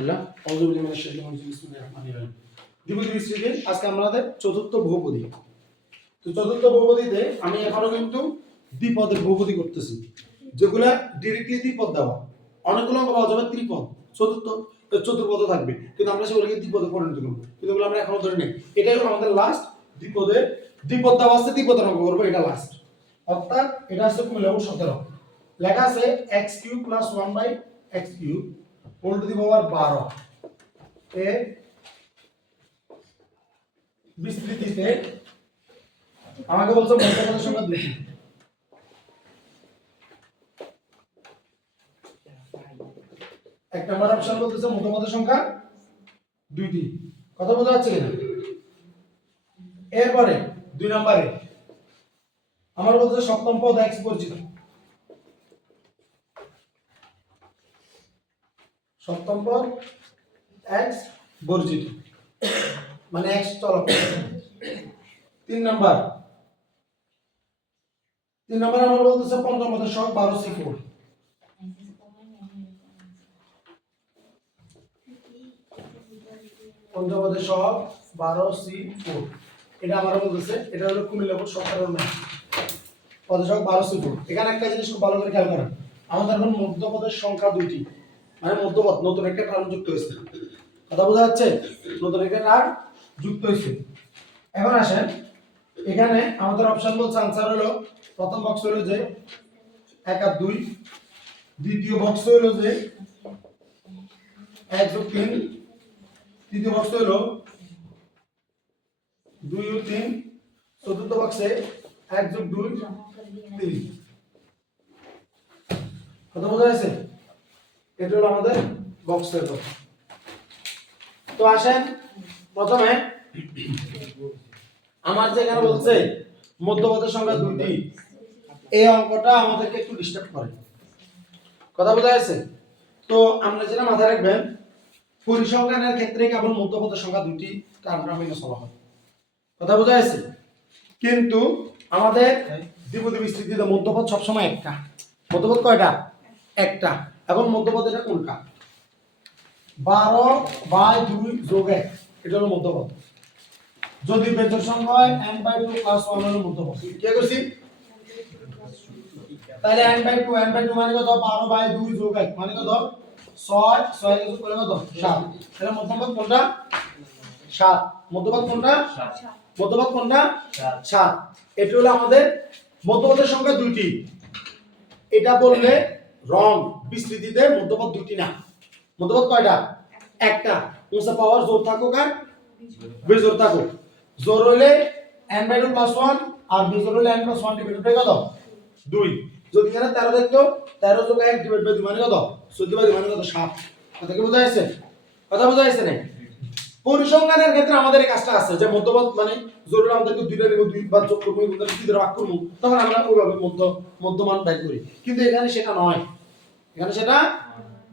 আলহামদুলিল্লাহ আউযু বিল্লাহি মিনাশ শাইতানির রাজিম বিসমিল্লাহির রহমানির রহিম। দ্বিপদী বিস্তৃতির আজকে আমাদের চতুর্থ বহুপদী। তো চতুর্থ বহুপদীতে আমি এখনো কিন্তু দ্বিপদের বহুপদী করতেছি, যেগুলা ডাইরেক্টলি দ্বিপদ দেওয়া। অনেকগুলো অঙ্ক পাওয়া যাবে ত্রিপদ, চতুর্পদ থাকবে, কিন্তু আমরা সেগুলোকে দ্বিপদে পরিণত করবো, কিন্তু এগুলো আমরা এখনো ধরে নেই। এটাই হলো আমাদের লাস্ট দ্বিপদের। দ্বিপদ দেওয়া আছে, দ্বিপদের অঙ্ক করবো, এটা লাস্ট। অর্থাৎ এটা আছে কুমিল্লা 17 লেখা আছে x³ + 1/x³ whole to the পাওয়ার 12 এর বিস্তৃতিতে আমাকে বলছে মধ্যপদের সংখ্যা দুটি। এক নম্বর অপশন বলতেছে মধ্যপদের সংখ্যা দুইটি। কথা বোঝা যাচ্ছে কিনা? এরপরে দুই নম্বরে আমার বলতেছে সপ্তম পদ x বর্জিত। সপ্তম পদ x বর্জিত মানে x চলক। তিন নম্বর আমার বলতেছে পঞ্চম পদের সহগ 12c4। পঞ্চম পদের সহগ 12c4 এটা আমার বলতেছে, এটা হলো কুমিল্লা 17 না পদের সহগ 12c4। এখানে একটা জিনিস খুব ভালো করে খেয়াল করেন, আমাদের এখন মধ্যপদের সংখ্যা দুইটি, মানে মধ্যপদ নতুন একটা টার্ম যুক্ত হয়েছে। কথা বোঝা যাচ্ছে? নতুন একটা টার্ম যুক্ত হয়েছে। এখন আসেন, এখানে আমাদের অপশন বলছে आंसर হলো প্রথম বক্স হলো যে 1 আর 2, দ্বিতীয় বক্স হলো যে 1 যোগ 3, তৃতীয় বক্স হলো 2 ও 3, চতুর্থ বক্সে 1 যোগ 2 3। কথা বোঝা যাচ্ছে? এটা হলো আমাদের বক্সের কথা। তো আসেন প্রথমে আমার যেখানে বলছে মধ্যপদের সংখ্যা দুইটি, এই অঙ্কটা আমাদেরকে একটু ডিস্টার্ব করে। কথা বোঝা যাচ্ছে? তো আমরা যেটা মাথায় রাখবেন, পরিসংখ্যানের ক্ষেত্রে কেবল মধ্যপদের সংখ্যা দুইটি টার্মটা মেনে চলা হয়। কথা বোঝা যাচ্ছে? কিন্তু আমাদের দ্বিপদী বিস্তৃতিতে মধ্যপদ সবসময় একটা। মধ্যপদ কয়টা? একটা। এখন মধ্যপদ এটা কোনটা? 12/2 যোগ 1 এটা হলো মধ্যপদ। যদি বেজোড় সংখ্যা হয় n/2 + 1 হলো মধ্যপদ। কি করছি? তাহলে n/2 মানে কত? 12/2 যোগ 1 মানে কত? 6 6 যোগ করলে কত? 7। তাহলে মধ্যপদ কোনটা? 7। মধ্যপদ কোনটা? 7। মধ্যপদ কোনটা? 7। এটা হলো আমাদের মধ্যপদের সংখ্যা দুইটি। এটা বললে রং, বিস্তৃতিতে মধ্যপদ দুইটি না। মধ্যপদ কয়টা? একটা। কোনটা পাওয়ার জোর থাকুক আর বেজোড় থাকুক। জোর হলে n/2 + 1 আর বেজোড় হলে n + 1 ডিভাইডেড বাই কত? 2। যদি এখানে 13 দেখতো, 13 যোগ 1 ডিভাইড বাই 2 মানে কত? 14/2 মানে কত? 7। কথা কি বোঝা যাচ্ছে? কথা বোঝা যাচ্ছে না? পরিসংখ্যানের ক্ষেত্রে আমাদের এই কাজটা আছে যে মধ্যপদ মানে জরুরি আমাদেরকে দুইটা নিব, দুইবার যোগ করব, দুইটা ভাগ করব, তখন আমরা ওইভাবে মধ্যমান বের করি। কিন্তু এখানে সেটা নয়। এখানে সেটা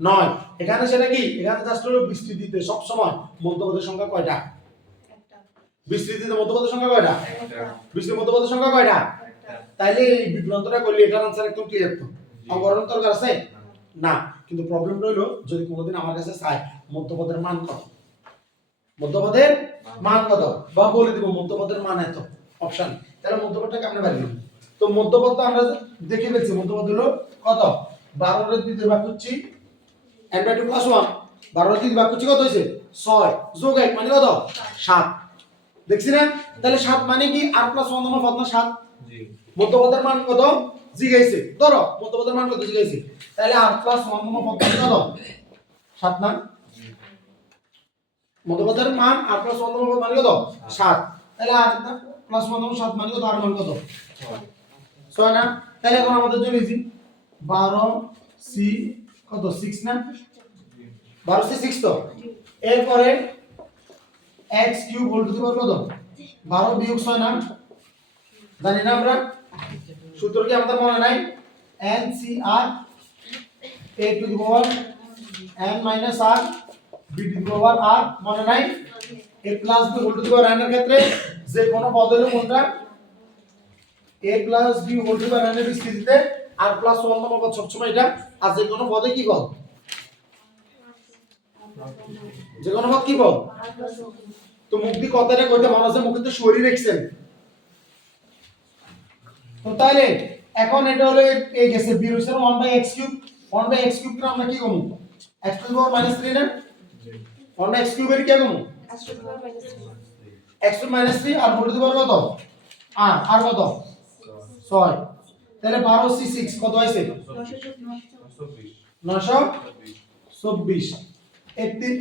নয়। এখানে সেটা কি? এখানে জাস্ট হলো বিস্তৃতিতে সব সময় মধ্যপদের সংখ্যা কয়টা? একটা। বিস্তৃতিতে মধ্যপদের সংখ্যা কয়টা? একটা। বিস্তৃতিতে মধ্যপদের সংখ্যা কয়টা? একটা। তাইলে এই বিভ্রান্তটা করলে এটার आंसर একদম ক্লিয়ার তো। অঙ্করণ দরকার আছে না। কিন্তু প্রবলেমটা হলো যদি কোনোদিন আমার কাছে চায় মধ্যপদের মান কত, মধ্যপদের মান কত, বা বলে দিব মধ্যপদের মান এত অপশন, তাহলে মধ্যপদটা কেমনে বের করব? তো মধ্যপদ তো আমরা দেখে ফেলছি। মধ্যপদ হলো কত? 12 এর 2 ভাগ করছি n/2 + 1, 12 এর 2 ভাগ করছি কত হইছে? 6 যোগ 1 মানে কত? 7। দেখছি না? তাহলে 7 মানে কি r + 1 পদ না 7? জি। মধ্যপদের মান কত জিগাইছে, ধরো মধ্যপদের মান কত জিগাইছে, তাহলে r + 1 পদ কত? 7 না? মধ্যপদের মান r + 1 পদ মানে কত? 7। তাহলে r + 1 7 মানে কত? r মান কত? 6 না? তাহলে এখন আমাদের জন্য ইজি 12c কত? 6 না? 12c 6 তো। এরপরে x³ whole to the power কত? 12 বিয়োগ 6 না? জানি না আমরা? সূত্র কি আমাদের মনে নাই? NCR a to the power n minus r b to the power r মনে নাই? a plus b whole to the power n এর ক্ষেত্রে যে কোনো পদ হলো কোনটা? a plus b whole to the power n এর স্থিতিতে r প্লাস 1 নম্বর পদ সবসময় এটা, আর যে কোনো পদে কি পদ? যে কোনো পদ কি পদ? তো মুখ দিয়ে কথাটা কইতে মানুষের মুখে তো শরীর রাখছেন। তো তাহলে এখন এটা হলো এই গেছে বি হইছে 1/x³ 1/x³ কে আমরা কি কমু? x টু দি পাওয়ার -3 না 1/x³ এর কি কমু? x টু -3 আর হোল টু দি পাওয়ার কত? 8 আর কত? 6 তাহলে 12 c 6 কত হইছে? 924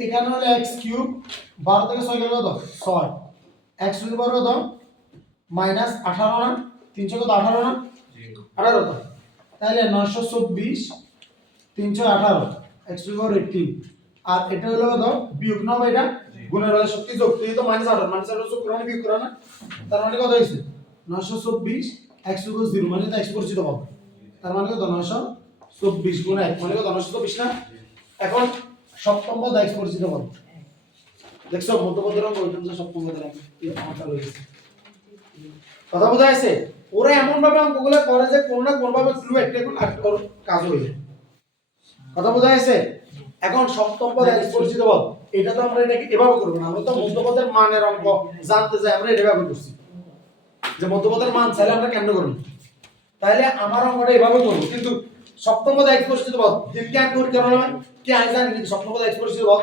এখানে হলো x³ 12 থেকে 6 গেল কত? 6 x টু দি পাওয়ার কত? -18 না 300 কত 18 না 18 তো তাহলে 924 318 x টু দি পাওয়ার 18 আর এটা হলো কত বিয়োগ না এটা গুণের হলে শক্তি যোগ এই তো -8 যোগ করা বিয়োগ করা না তার মানে কত হইছে 924 x টু দি পাওয়ার 0 মানে তো x পরিচিত পাবো তার মানে কত 924 গুণ 1 মানে কত 924 না এখন সপ্তম পদ x পরিচিত পাবো দেখছো মধ্যপদের অঙ্ক ওইটা তো সপ্তম পদের অঙ্ক এই আমারটা রয়েছে কথা বোঝা যাচ্ছে ওরা এমন ভাবে অঙ্কগুলো করে যে কোন না কোন ভাবে ক্লু একটা কোন কাজ হয়ে যায় কথা বোঝা যাচ্ছে এখন সপ্তম পদ x পরিচিত পদ এটা তো আমরা এটাকে এভাবে করব না আমরা তো মধ্যপদের মানের অঙ্ক জানতে চাই আমরা এটা ব্যবহার করছি যে মধ্যপদের মান চাইলে আমরা কেন করব তাহলে আমার অঙ্কটা এভাবে করব কিন্তু সপ্তম পদ x পরিচিত পদ দিন কেন করি কারণ কি আই জানি কিন্তু সপ্তম পদ x পরিচিত পদ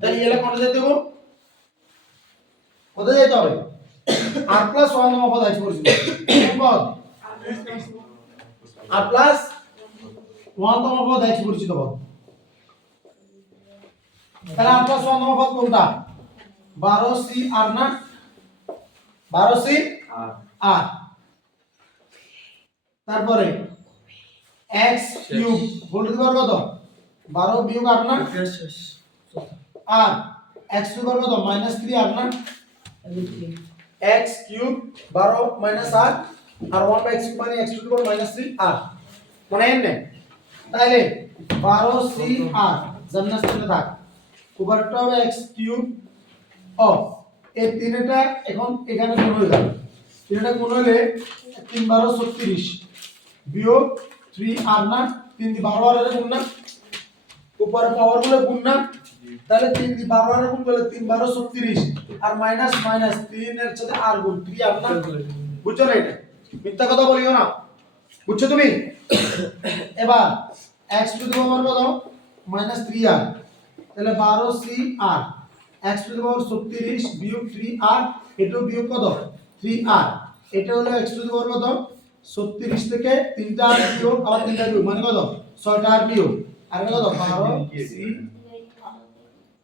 তাহলে এলা কোন যেতে হবে কোথায় যেতে হবে r plus 1 তম পদ x পরিচিত পদ r plus 1 তম পদ x পরিচিত পদ তাহলে r plus 1 তম পদ কোনটা 12c r না 12c r তারপরে x cube whole to the power কত 12 বিয়োগ r না আর x টু দি পাওয়ার কত -3 r না x কিউব 12 মাইনাস r আর 1/x মানে x to the power -3 r মানে n তাহলে 12c r জানা স্থলে থাক উপরটা হবে x কিউব অফ এই তিনটা এখন এখানে গুণ হয়ে যাবে তিনটা গুণ হলে 3 12 36 বিয়োগ 3 r না 3 দি 12 আর গুণ না উপরে পাওয়ার গুলো গুণ না তাহলে 3 দি 12 আর গুণ করলে 3 12 36 আর মাইনাস 3 এর সাথে r গুণ 3 r না বুঝছো না এটা মিথ্যা কথা বলিও না বুঝছো তুমি এবার x টু দি পাওয়ার কত -3r তাহলে 12c r x to the power 36 বিয়োগ 3r এটা বিয়োগ কত 3r এটা হলো x টু দি পাওয়ার কত 36 থেকে 3টা r বিয়োগ আবার 3টা বিয়োগ মানে কত 6টা r বিয়োগ আর কত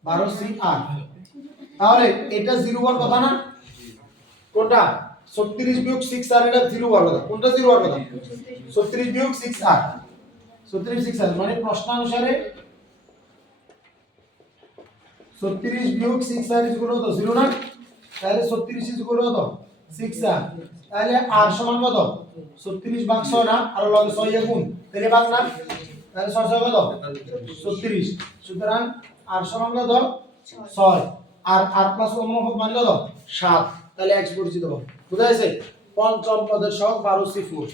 12c r তাহলে এটা 0 হওয়ার কথা না কোনটা 36 বিয়োগ 6r এটা 0 হওয়ার কথা কোনটা 0 হওয়ার কথা 36 বিয়োগ 6r 36 6r মানে প্রশ্ন অনুসারে 36 বিয়োগ 6r ইকুয়াল কত 0 না তাহলে 36 ইকুয়াল কত 6r তাহলে r সমান কত 36 ভাগ 6 না আর লগে 6 এর গুণ তাহলে ভাগ না তাহলে 6 6 কত 36 সুতরাং r সমান কত 6 আর r প্লাস 1 মানে কত 7 তাহলে x পরিচিত হবে বুঝা গেছে পঞ্চম পদের সহগ 12c4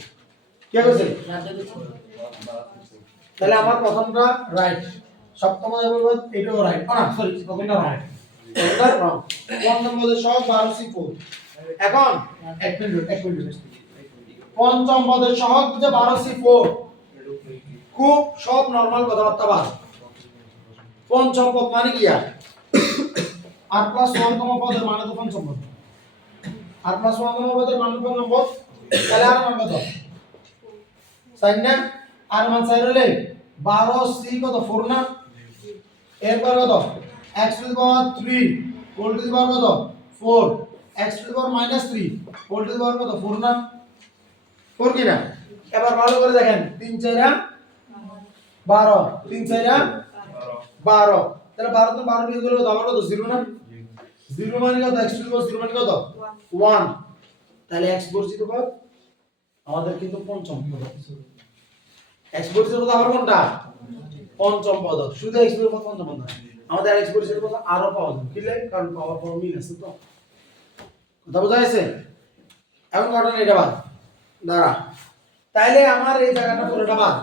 কি হয়েছে তাহলে আমার প্রথমটা রাইট সপ্তম পদের বলবো এটাও রাইট না সরি প্রথমটা রাইট এটা রং পঞ্চম পদের সহগ 12c4 এখন এক মিনিট পঞ্চম পদের সহগ যে 12c4 খুব সব নরমাল কথাবার্তা বাদ পঞ্চম পদ মানে কি আর প্লাস 1 তম পদের মানে তো পঞ্চম পদ আর প্লাস 1 তম পদের মানে পঞ্চম পদ তাহলে আর মান কত সাইন না আর মান সাইন হলে 12c কত 4 না এরপর কত x to the power 3 whole to the power কত 4 x to the power -3 whole to the power কত 4 না 4 কি না এবার ভালো করে দেখেন 3 4 12 3 4 12 তাহলে 12 তো 12 বিয়োগ করলে আবার কত 0 না 0 মানে কত x টু দি পাওয়ার 0 মানে কত 1 তাহলে x বর্জিত পদ আমাদের কিন্তু পঞ্চম পদ x বর্জিত পদ আবার কোনটা পঞ্চম পদ শুধু x বর্জিত পদ পঞ্চম পদ না আমাদের x বর্জিত পদ আরো পাওয়া যাবে কি লাগে কারণ পাওয়ার ফর্মুলা আছে তো কথা বোঝা গেছে এখন ঘটনা এটা বাদ দাঁড়া তাইলে আমার এই জায়গাটা পুরোটা বাদ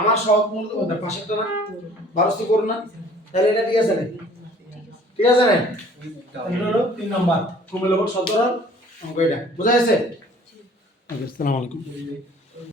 আমার সহগ মূলত পাশেরটা না 12 করুন না তাহলে এটা ঠিক আছে নাকি ঠিক আছে না এটা হলো 3 নাম্বার কুমিল্লা বোর্ড 17 অঙ্ক এটা বুঝা গেছে আসসালামু আলাইকুম